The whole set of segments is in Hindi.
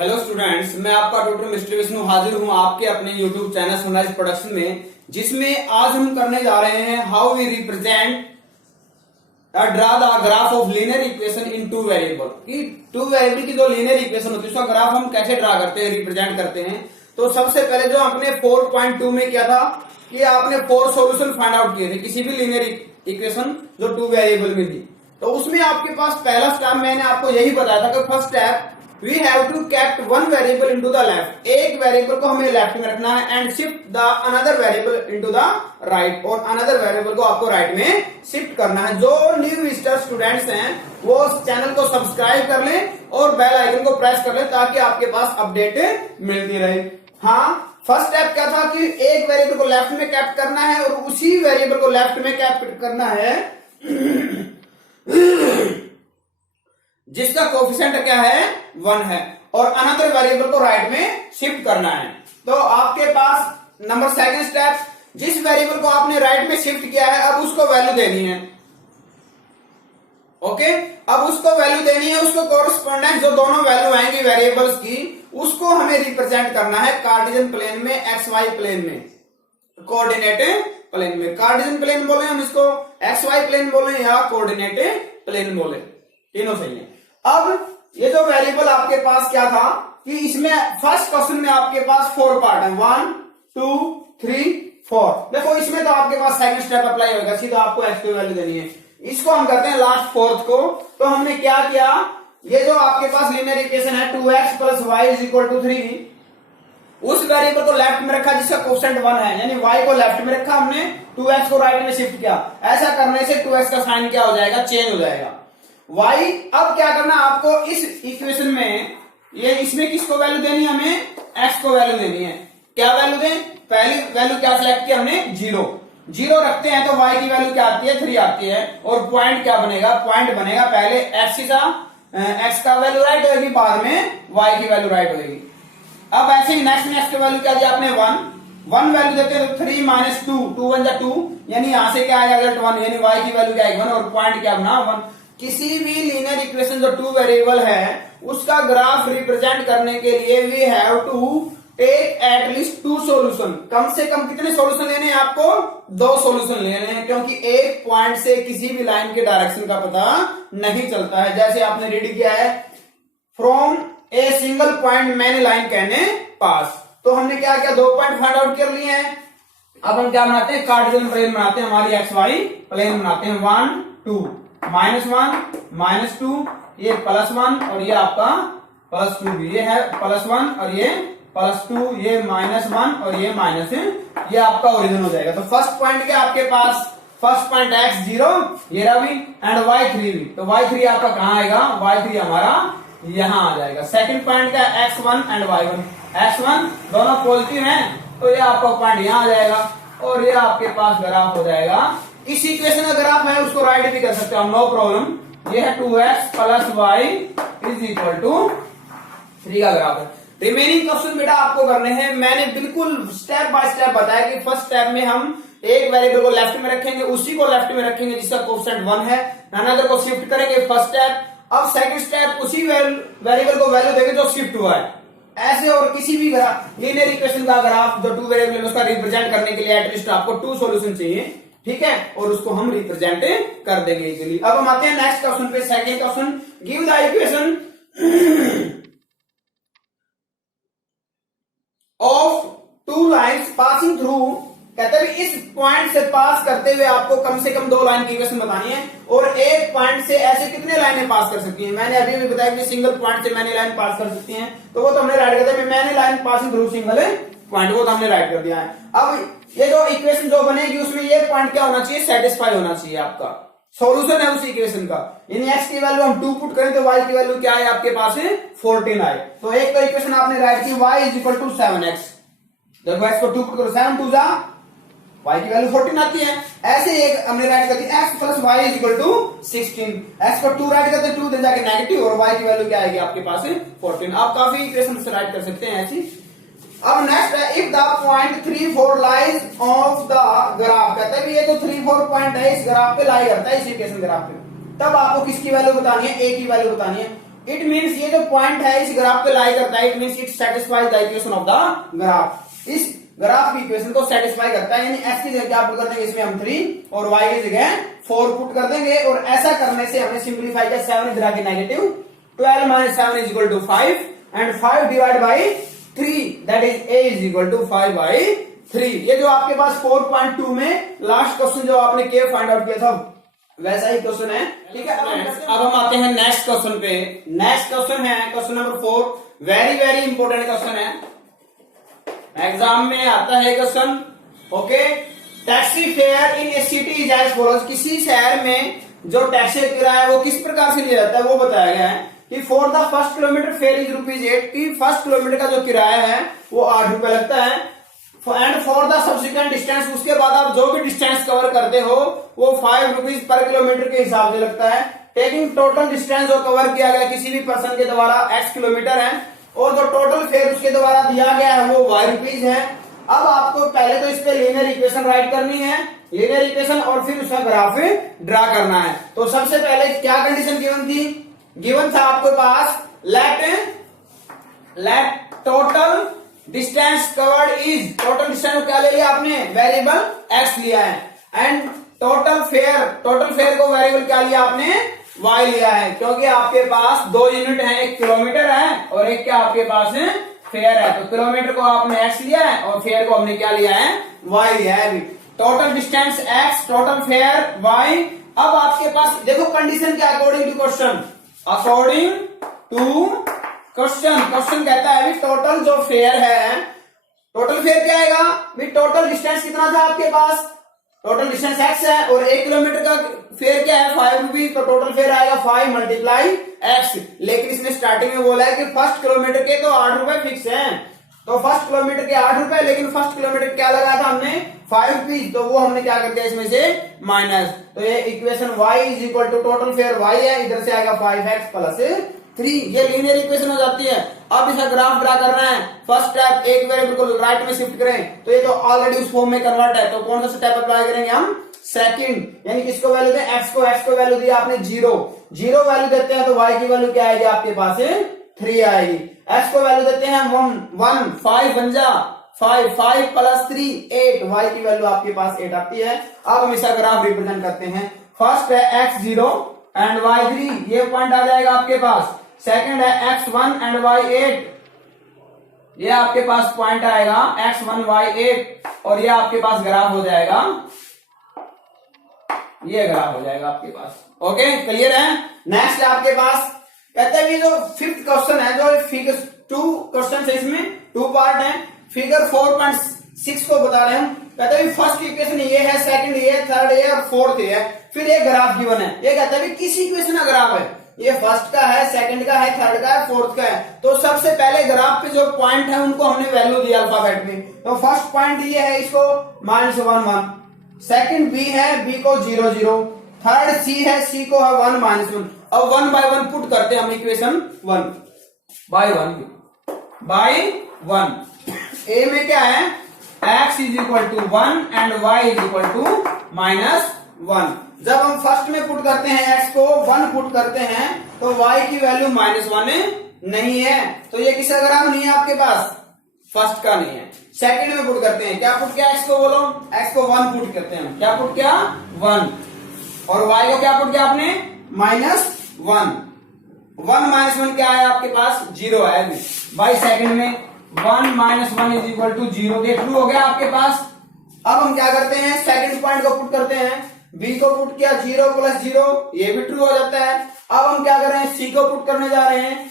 हेलो स्टूडेंट्स, मैं आपका ट्यूटर मिस्टर विष्णु हाजिर हूं आपके अपने यूट्यूब चैनल सनराइज प्रोडक्शन में, जिसमें आज हम करने जा रहे हैं how we represent draw the graph of linear equation in two variable. कि टू वेरिएबल की जो लीनियर इक्वेशन होती है उसका ग्राफ हम कैसे ड्रा करते हैं, रिप्रेजेंट करते हैं। तो सबसे पहले जो आपने 4.2 में किया था कि आपने 4 सॉल्यूशन फाइंड आउट किए थे किसी भी लीनियर इक्वेशन जो टू वेरिएबल में थी। तो उसमें आपके पास पहला स्टेप मैंने आपको यही बताया था कि first step we have to kept one variable into the left, एक वेरिएबल को हमें लेफ्ट में रखना है and shift the another variable into the right, और अनदर वेरिएबल को आपको राइट में शिफ्ट करना है। जो न्यू विजिटर स्टूडेंट्स हैं वो चैनल को सब्सक्राइब कर लें और बेल आइकन को प्रेस कर लें ताकि आपके पास अपडेट मिलती रहे। हाँ, फर्स्ट स्टेप क्या था कि एक वेरिएबल को लेफ्ट में कैप्ट करना है और उसी वेरिएबल को लेफ्ट में कैप्ट करना है जिसका कोफिशिएंट क्या है 1 है, और अनदर वेरिएबल को राइट में शिफ्ट करना है। तो आपके पास नंबर सेकंड स्टेप, जिस वेरिएबल को आपने राइट में शिफ्ट किया है अब उसको वैल्यू देनी है। ओके, अब उसको वैल्यू देनी है, उसको कोरस्पोंडेंट जो दोनों वैल्यू आएंगी वेरिएबल्स की उसको हमें रिप्रेजेंट करना है कार्टेशियन प्लेन में, एक्स वाई प्लेन में, कोऑर्डिनेट प्लेन में। कार्टेशियन प्लेन बोले हम इसको, एक्स वाई प्लेन बोले या कोऑर्डिनेट प्लेन बोले, तीनों सही है। अब ये जो वेरिएबल आपके पास क्या था कि इसमें फर्स्ट क्वेश्चन में आपके पास 4 पार्ट है, 1 2 3 4। देखो इसमें तो आपके पास सेकंड स्टेप अप्लाई होगा, सीधा आपको एक्स की वैल्यू देनी है। इसको हम करते हैं लास्ट फोर्थ को। तो हमने क्या किया, ये जो आपके पास लीनियर इक्वेशन है 2x + y = 3, उस वेरिएबल को लेफ्ट में रखा जिसका कोफिशिएंट 1 है, यानी y को लेफ्ट में रखा हमने, 2x को राइट में शिफ्ट किया। ऐसा करने से 2x का साइन क्या हो जाएगा, चेंज हो जाएगा। y अब क्या करना आपको इस इक्वेशन में, ये इसमें किसको वैल्यू देनी है, हमें x को वैल्यू देनी है। क्या वैल्यू दें, पहली वैल्यू क्या सिलेक्ट किया हमने, 0 रखते हैं तो y की वैल्यू क्या आती है, 3 आती है। और पॉइंट क्या बनेगा, पॉइंट बनेगा पहले x का वैल्यू राइट होगी, बाद में y की वैल्यू राइट होगी। अब ऐसे ही नेक्स्ट की वैल्यू क्या दिया आपने, 1 वैल्यू देते हैं तो 3 - 2, 2 1 2, यानी यहां से क्या आएगा रिजल्ट 1, यानी y की वैल्यू क्या आएगी 1 और पॉइंट क्या बना 1। किसी भी लीनियर इक्वेशन जो टू वेरिएबल है उसका ग्राफ रिप्रेजेंट करने के लिए we have to take at least 2 solution. कम से कम कितने सॉल्यूशन लेने हैं आपको, 2 सॉल्यूशन लेने हैं, क्योंकि एक पॉइंट से किसी भी लाइन के डायरेक्शन का पता नहीं चलता है। जैसे आपने रीड किया है from a single point man line कहने पास, तो हमने क्या किया, 2 पॉइंट फाइंड आउट कर लिए हैं। अब हम क्या बनाते हैं, कार्टेशियन प्लेन बनाते हैं, हमारी एक्स वाई प्लेन बनाते हैं। 1 2 -1 -2, ये +1 और ये आपका +2 भी, ये है +1 और ये +2, ये -1 और ये माइनस, ये आपका ओरिजिन हो जाएगा। तो फर्स्ट पॉइंट क्या आपके पास, फर्स्ट पॉइंट x 0 ये रहा भी, एंड y 3 भी। तो y 3 आपका कहां आएगा, y 3 हमारा यहां आ जाएगा। सेकंड पॉइंट क्या, x1 एंड y1, x1 दोनों पॉजिटिव हैं तो ये आपका पॉइंट यहां आ जाएगा, और ये आपके पास ग्राफ हो जाएगा। इस इक्वेशन का ग्राफ है उसको राइट भी कर सकते हो, नो प्रॉब्लम। ये है 2x + y = 3 का ग्राफ है। रिमेनिंग क्वेश्चन बेटा आपको करने हैं, मैंने बिल्कुल स्टेप बाय स्टेप बताया कि फर्स्ट स्टेप में हम एक वेरिएबल को लेफ्ट में रखेंगे, उसी को लेफ्ट में रखेंगे जिसका कोफिशिएंट 1 है, अनदर को शिफ्ट करेंगे, फर्स्ट स्टेप। अब सेकंड स्टेप, उसी वेरिएबल को वैल्यू देंगे जो शिफ्ट हुआ है। ऐसे और किसी भी लीनियर इक्वेशन का ग्राफ जो टू वेरिएबल उसका रिप्रेजेंट करने के लिए एटलीस्ट आपको 2 सॉल्यूशन चाहिए, ठीक है, और उसको हम रिप्रेजेंट कर देंगे इजीली। अब हम आते हैं नेक्स्ट क्वेश्चन पे। Second question, give the equation of 2 lines passing through, कहते हैं इस पॉइंट से पास करते हुए आपको कम से कम 2 लाइन की इक्वेशन बतानी है, और एक पॉइंट से ऐसे कितने लाइनें पास कर सकती हैं। मैंने अभी भी बताया कि सिंगल पॉइंट से मैंने लाइन पास कर सकती हैं, तो वो तो हमने राइट कर दिया, मैंने line passing through single point, वो तो हमने राइट कर दिया है। अब ये जो इक्वेशन जो बनेगी उसमें ये पॉइंट क्या होना चाहिए, सेटिस्फाई होना चाहिए, आपका सॉल्यूशन है उस इक्वेशन का। यानी x की वैल्यू हम 2 पुट करें तो y की वैल्यू क्या है आपके पास है 14 आए। तो एक तो इक्वेशन आपने राइट की, y = 7x, देखो x को 2 पुट करो, 7 2 जा, y की वैल्यू 14 आती है। ऐसे एक हमने राइट कर दी, x + y = 16, x को 2 राइट करते 2 दे जाके नेगेटिव, और y की वैल्यू क्या आएगी आपके पास है 14। आप काफी इक्वेशन से राइट कर सकते हैं ऐसी। अब नेक्स्ट है, if the point 3 4 lies of the graph, कहते हैं ये जो 3 4 पॉइंट है इस ग्राफ पे लाई करता है, इस इक्वेशन ग्राफ पे, तब आपको किसकी वैल्यू बतानी है, a की वैल्यू बतानी है। इट मीन्स ये जो पॉइंट है इस ग्राफ पे लाई करता है, it means it satisfies the equation of the graph. इस ग्राफ की इक्वेशन को सेटिस्फाई करता है, यानी x की जगह क्या पुट कर देंगे, इसमें हम 3 और y की जगह 4 पुट कर देंगे। और ऐसा करने से हमने सिंप्लीफाई किया, 7 इधर आके negative, 12 minus 7 is equal to 5 and 5 divide by 3 that is a is equal to 5 by 3। ये जो आपके पास 4.2 में लास्ट क्वेश्चन जो आपने के फाइंड आउट किया था वैसा ही क्वेश्चन है, ठीक है। अब हम आते हैं नेक्स्ट क्वेश्चन पे। नेक्स्ट क्वेश्चन है question number 4, very very important question है, एग्जाम में आता है question. Okay, taxi fare in a city is as follows. किसी शहर में जो टैक्सी किराया है वो किस प्रकार से लिया जाता है वो बताया गया है कि for the first kilometre fair is ₹8 की फर्स्ट किलोमीटर का जो किराया है वो 8 रुपए लगता है। And for the subsequent distance, उसके बाद आप जो भी डिस्टेंस कवर करते हो वो 5 रुपीज पर किलोमीटर के हिसाब से लगता है। टेकिंग टोटल डिस्टेंस जो कवर किया गया किसी भी पर्सन के द्वारा x किलोमीटर है और जो टोटल फेयर उसके द्वारा दिया गया है वो y रुपीज है। अब आपको पहले तो इस पे लीनियर इक्वेशन राइट करनी है, लीनियर इक्वेशन, और फिर उसका ग्राफ ड्रा करना है। तो सबसे पहले क्या कंडीशन गिवन थी, गिवन था आपके पास let total distance covered is, total distance क्या ले लिया आपने, वेरिएबल x लिया है, एंड टोटल फेयर को वेरिएबल क्या लिया आपने, y लिया है, क्योंकि आपके पास 2 यूनिट है, एक किलोमीटर है और एक क्या आपके पास है फेयर है। तो किलोमीटर को आपने x लिया है और फेयर को हमने क्या लिया है, y लिया है। Total distance x, total fare y। अब आपके पास देखो कंडीशन क्या, according to question, according to question कहता है टोटल जो फेयर है, टोटल फेयर क्या आएगा भी, टोटल डिस्टेंस कितना था आपके पास, टोटल डिस्टेंस x है और 1 किलोमीटर का फेयर क्या है 5 रुपीज, तो टोटल फेयर आएगा 5 मल्टीप्लाई x। लेकिन इसने स्टार्टिंग में बोला है कि फर्स्ट किलोमीटर के तो 8 रुपए फिक्स हैं, तो फर्स्ट किलोमीटर के 8 रुपए, लेकिन फर्स्ट किलोमीटर क्या लगाया था हमने 5 रुपीज, तो वो हमने क्या कर दिया इसमें से माइनस। तो ये equation y is equal to total fare y है, इधर से आएगा 5x प्लस 3, ये लीनियर इक्वेशन हो जाती है। अब इसका ग्राफ ड्रा करना है, फर्स्ट स्टेप एक वेरिएबल को राइट में शिफ्ट करें, तो ये तो ऑलरेडी उस फॉर्म में कन्वर्ट है, तो कौन सा स्टेप अप्लाई करेंगे हम, सेकंड, यानी किसको वैल्यू दें, x को वैल्यू दी आपने 0 वैल्यू देते हैं तो y की वैल्यू क्या आएगी आपके पास 3 आएगी। x को वैल्यू देते हैं 1 5 बन जा 5 प्लस 3 8, y की वैल्यू आपके पास 8 आती है। अब हम इसका ग्राफ रिप्रेजेंट करते हैं, फर्स्ट है x0 एंड y3, ये पॉइंट आ जाएगा आपके पास। सेकंड है x1 एंड y8, ये आपके पास पॉइंट आएगा x1 y8, और ये आपके पास ग्राफ हो जाएगा, ये ग्राफ हो जाएगा आपके पास। ओके, क्लियर है। नेक्स्ट आपके पास कहते हैं जो 5th क्वेश्चन है, जो फिगर 2 क्वेश्चन है, इसमें 2 पार्ट है। फिगर 4.6 को बता रहे हैं, कहते हैं फर्स्ट इक्वेशन ये है, सेकंड ये, थर्ड ये और फोर्थ ये है, फिर ये ग्राफ गिवन है। ये कहता है किसी इक्वेशन का ग्राफ है, ये फर्स्ट का है, सेकंड का है, थर्ड का है, फोर्थ का है। तो सबसे पहले ग्राफ पे जो पॉइंट है उनको हमने वैल्यू दिया अल्फाबेट में। तो फर्स्ट पॉइंट ये है, इसको -1 1, सेकंड बी है, बी को 0 0, थर्ड सी है, सी को है 1 -1। अब 1 बाय 1 पुट करते हैं हम इक्वेशन 1 बाय 1। ए में क्या है, x is equal to 1 and y is equal to -1। जब हम फर्स्ट में पुट करते हैं x को 1 पुट करते हैं तो y की वैल्यू -1 नहीं है, तो ये किसका ग्राफ नहीं है आपके पास, फर्स्ट का नहीं है। सेकंड में पुट करते हैं, क्या पुट किया x को, बोलो x को 1 पुट करते हैं, क्या पुट किया 1, और y को क्या पुट किया आपने -1। 1 -1 क्या है आपके पास, 0 है। बाई सेकंड में 1 -1 इज इक्वल टू 0, ये ट्रू हो गया आपके पास। अब हम क्या करते हैं, सेकंड पॉइंट को पुट करते हैं, b को पुट किया 0 + 0, ये भी ट्रू हो जाता है। अब हम क्या कर रहे हैं, c को पुट करने जा रहे हैं,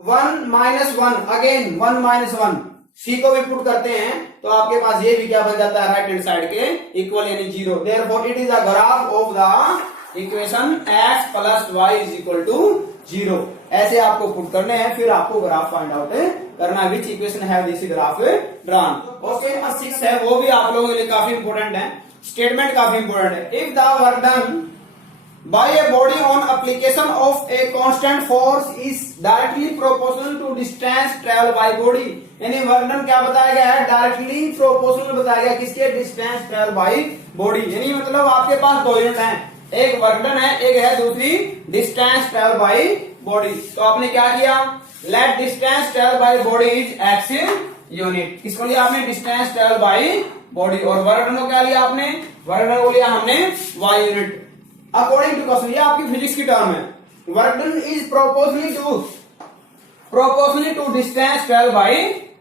1 -1 अगेन 1 -1, c को भी पुट करते हैं तो आपके पास ये भी क्या बन जाता है, राइट हैंड साइड के इक्वल यानी 0। Therefore it is the graph of the equation x + y = 0। ऐसे आपको पुट करने हैं, फिर आपको ग्राफ फाइंड आउट करना है, विच equation have this graph drawn. Okay, 6 है, वो भी आप लोगों के लिए काफी इंपोर्टेंट है, स्टेटमेंट काफी इंपोर्टेंट है। If the work done by a body on application of a constant force is directly proportional to distance traveled by body, यानी वर्क डन क्या बताया गया है, डायरेक्टली प्रोपोर्शनल बताया गया किसके, डिस्टेंस ट्रेवल बाय बॉडी। यानी मतलब आपके पास 2 यूनिट हैं, एक वर्क डन है, एक है दूसरी डिस्टेंस ट्रेवल बाय बॉडी। तो आपने क्या किया, let distance travel by body is X unit. किसको लिया आपने, डिस्टेंस ट्रेवल बाय बॉडी। और वर्क डन को क्या लिया आपने, वर्क डन को लिया हमने Y unit. According to question, ये आपकी फिजिक्स की टर्म है, work done is proportionally to distance travel by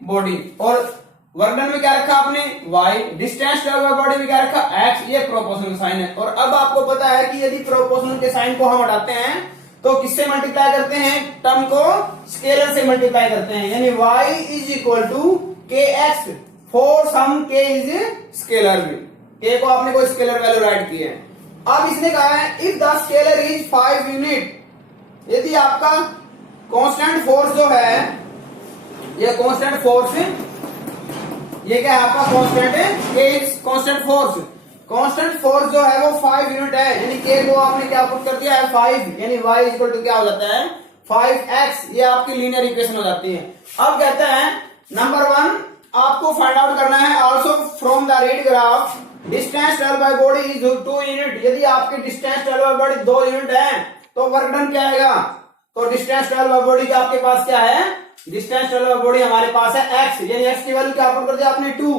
body. और वर्क डन में क्या रखा आपने, y, distance travel by body में क्या रखा, x। ये प्रोपोर्शनल साइन है। और अब आपको पता है कि यदि प्रोपोर्शनल के साइन को हम हटाते हैं तो किससे मल्टीप्लाई करते हैं, टर्म को स्केलर से मल्टीप्लाई करते हैं, यानी y is equal to kx for some k is scalar भी। k को आपने कोई स्केलर वैल्यू राइट की है। अब इसने कहा है if the scalar is 5 unit, यदि आपका कांस्टेंट फोर्स जो है, ये कांस्टेंट फोर्स, ये क्या है आपका कांस्टेंट है, कांस्टेंट फोर्स जो है वो 5 यूनिट है, यानी k को आपने क्या पुट कर दिया है 5, यानी y इक्वल टू क्या हो जाता है 5x। ये आपकी लीनियर इक्वेशन हो जाती है। अब कहते हैं नंबर 1 आपको फाइंड आउट करना है also from the read graph distance travel by body is 2 unit. यदि आपकी distance travel by body 2 unit है तो वर्क डन क्या आएगा, तो डिस्टेंस ट्रेवल बाय बॉडी का आपके पास क्या है, डिस्टेंस ट्रेवल बाय बॉडी हमारे पास है x, यानी x की वैल्यू क्या पुट कर दिया आपने 2,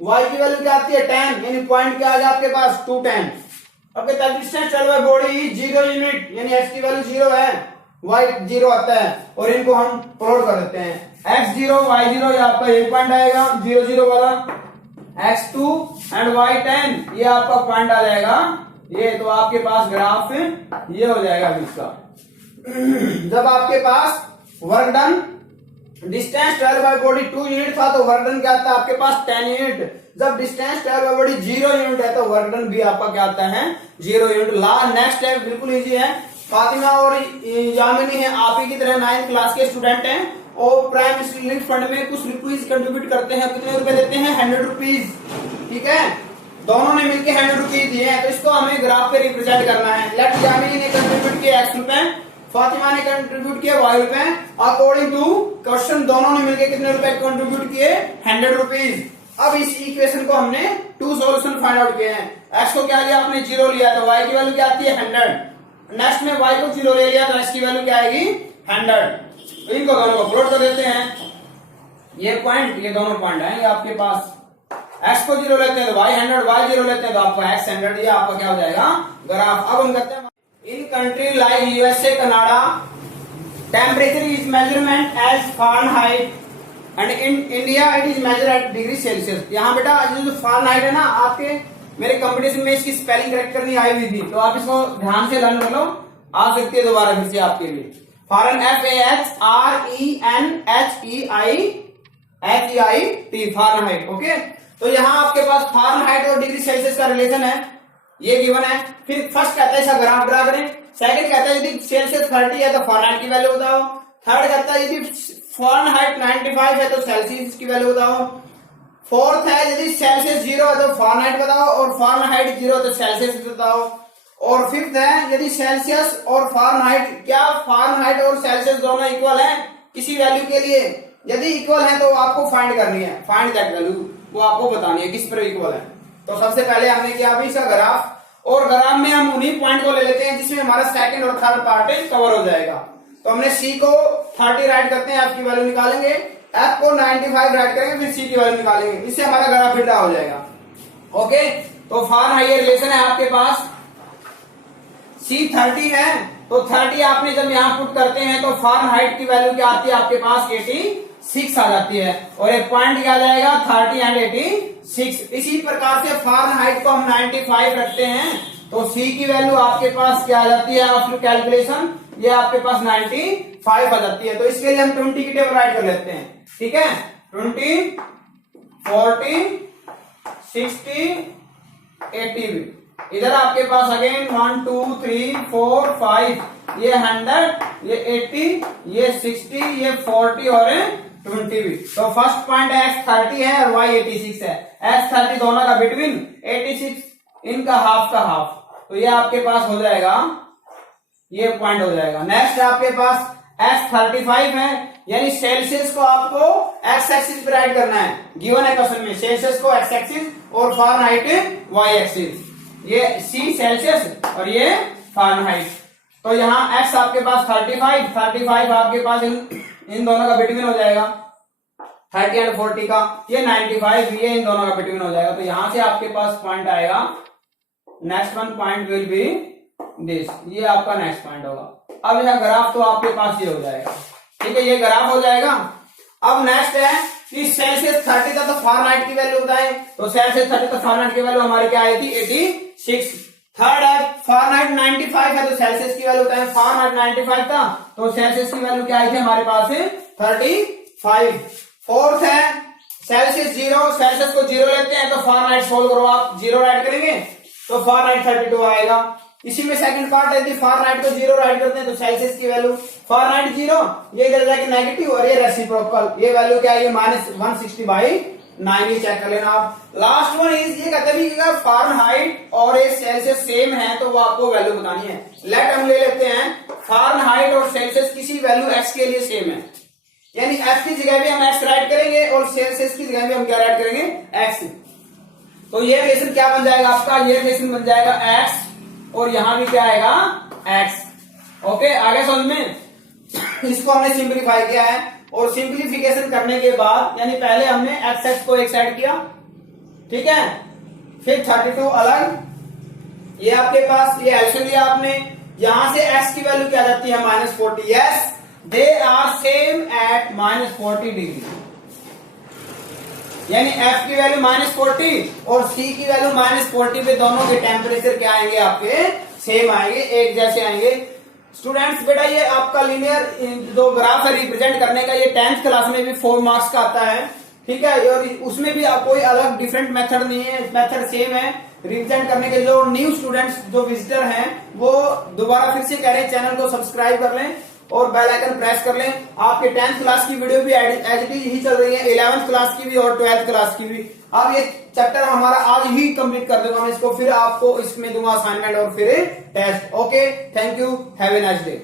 y की वैल्यू क्या आती है 10, यानी पॉइंट क्या आ गया आपके पास 2 10। अब कहता है distance travel by body 0 unit, यानी x की वैल्यू 0 है, y 0 आता है, और इनको हम प्लॉट कर देते हैं x 0 y 0, ये आपका एक पॉइंट आएगा 0 0 वाला, x 2 एंड y 10 ये आपका पॉइंट आ जाएगा ये। तो आपके पास ग्राफ ये हो जाएगा इसका। जब आपके पास work done distance travel by body 2 unit था तो वर्क डन क्या आता है आपके पास 10 यूनिट। जब distance travel by body 0 unit है तो वर्क डन भी आपका क्या आता है 0 यूनिट। नेक्स्ट स्टेप बिल्कुल इजी है। फातिमा और यामिनी है आप ही की तरह 9th क्लास के स्टूडेंट हैं और प्राइम स्टूडेंट फंड में कुछ रुपीज कंट्रीब्यूट करते हैं। कितने रुपए देते हैं 100 रुपीज, ठीक है, दोनों ने मिलकर 100 रुपीज दिए हैं। तो इसको हमें ग्राफ पे रिप्रेजेंट करना है। लेट यामिनी ने कंट्रीब्यूट किया x रुपए, फातिमा ने कंट्रीब्यूट किया y रुपए। अकॉर्डिंग टू क्वेश्चन दोनों ने मिलकर कितने रुपए कंट्रीब्यूट किए 100 रुपीज। अब इस इक्वेशन को हमने 2 सॉल्यूशन फाइंड आउट किए हैं। x को क्या लिया आपने 0 लिया तो y की वैल्यू क्या आती है 100। नेक्स्ट में y को 0 ले लिया तो x की वैल्यू क्या आएगी 100। तो इनको दोनों को प्लॉट कर देते हैं। ये पॉइंट ये दोनों पॉइंट आएंगे आपके पास। x को 0 लेते हैं तो y 100, y 0 लेते हैं तो आपका x 100। ये आपका क्या हो जाएगा ग्राफ। अब हम कहते हैं in country like USA Canada temperature is measurement as Fahrenheit and in India it is measure at degree Celsius. यहाँ बेटा जो फारेनहाइट है ना, आपके मेरे कंपटीशन में इसकी स्पेलिंग करेक्ट करनी आई हुई थी तो आप इसको ध्यान से लर्न कर लो, आ सकती है दोबारा फिर से आपके लिए। Foreign FARENHEIT Fahrenheit. ओके, तो यहाँ आपके पास फारेनहाइट और डिग्री सेल्सियस का रिलेशन है, ये गिवन है। फिर फर्स्ट कहता है इसका ग्राफ ड्रा करें। सेकंड कहता है यदि सेल्सियस 30 है तो फारेनहाइट की वैल्यू बताओ। थर्ड कहता है यदि फारेनहाइट 95 है तो सेल्सियस की वैल्यू बताओ। फोर्थ है यदि सेल्सियस 0 है तो फारेनहाइट बताओ और फारेनहाइट 0 है तो सेल्सियस बताओ। और फिफ्थ है यदि सेल्सियस और फारेनहाइट, क्या फारेनहाइट और सेल्सियस दोनों इक्वल है किसी वैल्यू के लिए? यदि इक्वल है तो आपको फाइंड करनी है, फाइंड दैट वैल्यू, वो आपको बतानी है किस पर इक्वल है। तो सबसे पहले हमने किया अभी इसका ग्राफ, और ग्राफ में हम उन्हीं पॉइंट को ले लेते हैं जिसमें हमारा सेकंड और थर्ड पार्ट कवर हो जाएगा। तो हमने C को 30 राइट करते हैं, F की वैल्यू निकालेंगे, F को 95 राइट करेंगे, फिर C की वैल्यू निकालेंगे, इससे हमारा ग्राफ ड्रा हो जाएगा। ओके, तो फारेनहाइट रिलेशन है आपके पास, C 30 है तो 30 आपने जब यहाँ पुट करते हैं तो फारेनहाइट की वैल्यू क्या आती है आपके पास 86 आ जाती है, और एक पॉइंट क्या आ जाएगा 30 एंड 86। इसी प्रकार से फारेनहाइट को हम 95 रखते हैं तो C की वैल्यू आपके पास क्या आ जाती है आफ्टर कैलकुलेशन, ये आपके पास 95 आ जाती है। तो इसके लिए हम 20 की टेबल राइट कर लेते हैं, ठीक है, 20 40 60 80। इधर आपके पास अगेन 1 2 3 4 5, ये 100, ये 80, ये 60, ये 40 और 20 भी। तो फर्स्ट पॉइंट x 30 है और y 86 है। x 30 दोनों का बिटवीन, 86 इनका हाफ का हाफ, तो ये आपके पास हो जाएगा, ये पॉइंट हो जाएगा। नेक्स्ट आपके पास x 35 है, यानी सेल्सियस को आपको x एक्सिस पे राइट करना है, गिवन है क्वेश्चन में, सेल्सियस को x एक्सिस और फारेनहाइट y एक्सिस। ये C सेल्सियस और ये फ़ारेनहाइट। तो यहाँ x आपके पास 35 आपके पास इन दोनों का बिटवीन हो जाएगा, 30 एंड 40 का, ये 95, ये इन दोनों का बिटवीन हो जाएगा। तो यहां से आपके पास पॉइंट आएगा, next one point will be this, ये आपका नेक्स्ट पॉइंट होगा। अब यह ग्राफ तो आपके पास ये हो जाएगा, ठीक है, ये ग्राफ हो जाएगा। अब नेक्स्ट है कि सेल्सियस 30 था तो फ़ारेनहाइट की वैल्यू बताएं। तो सेल्सियस 30 तो फ़ारेनहाइट की वैल्यू हमारी क्या आई थी, 86। थर्ड है फ़ारेनहाइट 95 है तो सेल्सियस की वैल्यू बताएं। फ़ारेनहाइट 95 था तो सेल्सियस की वैल्यू क्या आई थी हमारे पास 35। फोर्थ है सेल्सियस 0, सेल्सियस को 0 लेते हैं तो फ़ारेनहाइट सोल्व करो, आप 0 राइट करेंगे तो फ़ारेनहाइट 32 आएगा। इसी में सेकंड पार्ट है कि फ़ारेनहाइट को 0 राइट करते हैं तो सेल्सियस की वैल्यू फ़ारेनहाइट 0, ये इधर जाके नेगेटिव और ये रेसिप्रोकल, ये वैल्यू क्या है, ये -160/9, ये चेक कर लेना आप। लास्ट वन इज ये कहते हैं कि फ़ारेनहाइट और ये सेल्सियस सेम है तो वो आपको वैल्यू बतानी है। लेट हम ले लेते हैं फ़ारेनहाइट और सेल्सियस किसी वैल्यू x के लिए सेम है, यानी f की जगह भी हम x राइट करेंगे और सेल्सियस की जगह भी हम क्या राइट करेंगे, x। तो ये रिलेशन क्या बन जाएगा आपका, ये रिलेशन बन जाएगा x और यहां भी क्या आएगा, x। ओके, आगे समझ में। इसको हमने सिंप्लीफाई किया है और सिंप्लीफिकेशन करने के बाद यानी पहले हमने x को एक साइड किया, ठीक है, फिर 32 अलग, ये आपके पास ये एल्सियम लिया आपने, यहां से x की वैल्यू क्या आ जाती है -40। Yes, they are same at -40 degree, यानी f की वैल्यू -40 और c की वैल्यू -40 पे दोनों के टेम्परेचर क्या आएंगे आपके, सेम आएंगे, एक जैसे आएंगे। स्टूडेंट्स बेटा ये आपका लीनियर जो ग्राफ है रिप्रेजेंट करने का, ये 10th क्लास में भी 4 मार्क्स का आता है, ठीक है, और उसमें भी कोई अलग डिफरेंट मेथड नहीं है, मेथड सेम है रिप्रेजेंट करने के। जो न्यू स्टूडेंट्स जो विजिटर हैं वो दोबारा फिर से कह रहे हैं चैनल को सब्सक्राइब कर लें और बेल आइकन प्रेस कर लें। आपके 10th क्लास की वीडियो भी एज इट इज ही चल रही है, 11th क्लास की भी और 12th क्लास की भी। अब ये चैप्टर हमारा आज ही कंप्लीट कर दूंगा मैं इसको, फिर आपको इसमें दूंगा असाइनमेंट और फिर test. Okay, thank you, have a nice day.